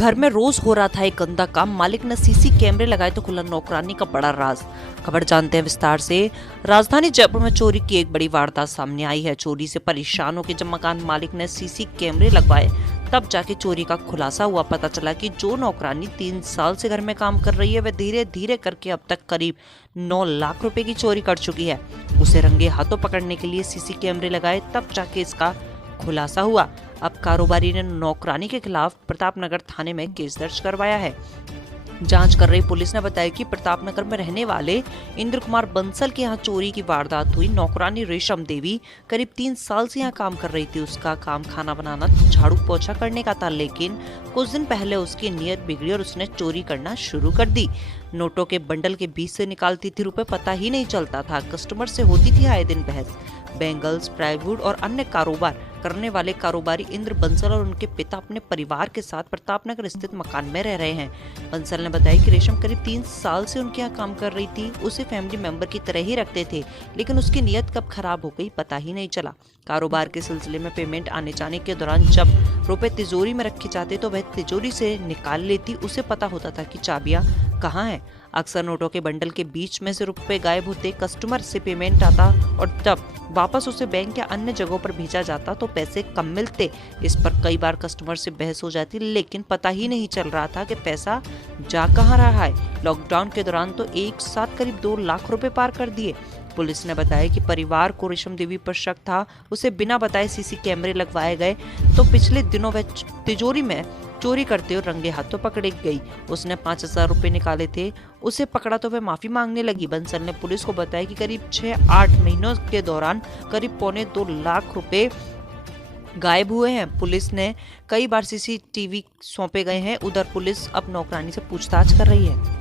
घर में रोज हो रहा था एक गंदा काम। मालिक ने सीसी कैमरे लगाए तो खुला नौकरानी का बड़ा राज। खबर जानते हैं विस्तार से। राजधानी जयपुर में चोरी की एक बड़ी वारदात सामने आई है। चोरी से परेशान होकर जब मकान मालिक ने सीसी कैमरे लगवाए तब जाके चोरी का खुलासा हुआ। पता चला कि जो नौकरानी 3 साल से घर में काम कर रही है वह धीरे धीरे करके अब तक करीब 9 लाख रुपए की चोरी कर चुकी है। उसे रंगे हाथों पकड़ने के लिए सीसी कैमरे लगाए तब जाके इसका खुलासा हुआ। अब कारोबारी ने नौकरानी के खिलाफ प्रतापनगर थाने में केस दर्ज करवाया है। जांच कर रही पुलिस ने बताया कि प्रतापनगर में रहने वाले इंद्र कुमार बंसल के यहाँ चोरी की वारदात हुई। नौकरानी रेशम देवी करीब 3 साल से यहाँ काम कर रही थी। उसका काम खाना बनाना, झाड़ू पोछा करने का था, लेकिन कुछ दिन पहले उसकी नीयत बिगड़ी और उसने चोरी करना शुरू कर दी। नोटों के बंडल के बीच से निकालती थी रुपए, पता ही नहीं चलता था। कस्टमर से होती थी आए दिन बहस। बैंगल्स, प्लाईवुड और अन्य कारोबार करने वाले कारोबारी इंद्र बंसल और उनके पिता अपने परिवार के साथ प्रतापनगर स्थित मकान में रह रहे हैं। बंसल ने बताया कि रेशम करीब 3 साल से उनके यहाँ काम कर रही थी। उसे फैमिली मेंबर की तरह ही रखते थे, लेकिन उसकी नीयत कब खराब हो गई पता ही नहीं चला। कारोबार के सिलसिले में पेमेंट आने जाने के दौरान जब रुपए तिजोरी में रखे जाते तो वह तिजोरी से निकाल लेती। उसे पता होता था कि चाबियां कहाँ हैं। अक्सर नोटों के बंडल के बीच में से रुपए गायब होते, कस्टमर से पेमेंट आता और जब वापस उसे बैंक या अन्य जगहों पर भेजा जाता तो पैसे कम मिलते। इस पर कई बार कस्टमर से बहस हो जाती, लेकिन पता ही नहीं चल रहा था कि पैसा जा कहाँ रहा है। लॉकडाउन के दौरान तो एक साथ करीब 2 लाख रुपए पार कर दिए। पुलिस ने बताया कि परिवार को रेशम देवी पर शक था। उसे बिना बताए सीसी कैमरे लगवाए गए तो पिछले दिनों वह तिजोरी में चोरी करते हुए रंगे हाथों पकड़ी गई। उसने 5,000 रुपए निकाले थे। उसे पकड़ा तो वह माफी मांगने लगी। बंसल ने पुलिस को बताया कि करीब 6-8 महीनों के दौरान करीब 1.25 लाख रुपए गायब हुए हैं। पुलिस ने कई बार सीसीटीवी सौंपे गए हैं। उधर पुलिस अब नौकरानी से पूछताछ कर रही है।